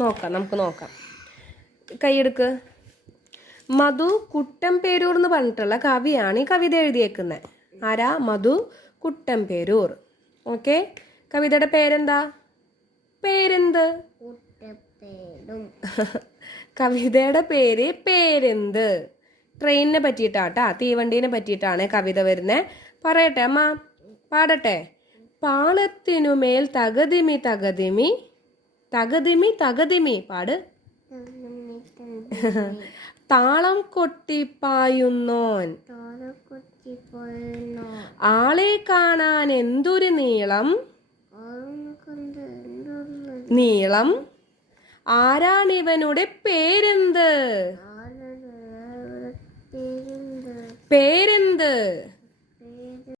നമുക്ക് നോക്കാം. കൈയെടുക്ക്. മധു കുട്ടമ്പേരൂർ എന്ന് പറഞ്ഞിട്ടുള്ള കവിയാണ് ഈ കവിത എഴുതിയേക്കുന്നത്. ആരാ? മധു കുട്ടമ്പേരൂർ. ഓക്കെ, കവിതയുടെ പേരെന്താ? പേരെന്ത്? കവിതയുടെ പേര് പേരെന്ത്. ട്രെയിനിനെ പറ്റിയിട്ടാട്ടാ, തീവണ്ടീനെ പറ്റിയിട്ടാണ് കവിത വരുന്നത്. പറയട്ടെ അമ്മ, പാടട്ടെ. പാളത്തിനുമേൽ തകതിമി തകതിമി തകതിമി തകതിമി പാട്. താളം കൊട്ടിപ്പായുന്നോൻ ആളെ കാണാൻ എന്തൊരു നീളം നീളം. ആരാണിവനുടെ പേരെന്ത്? പേരെന്ത്?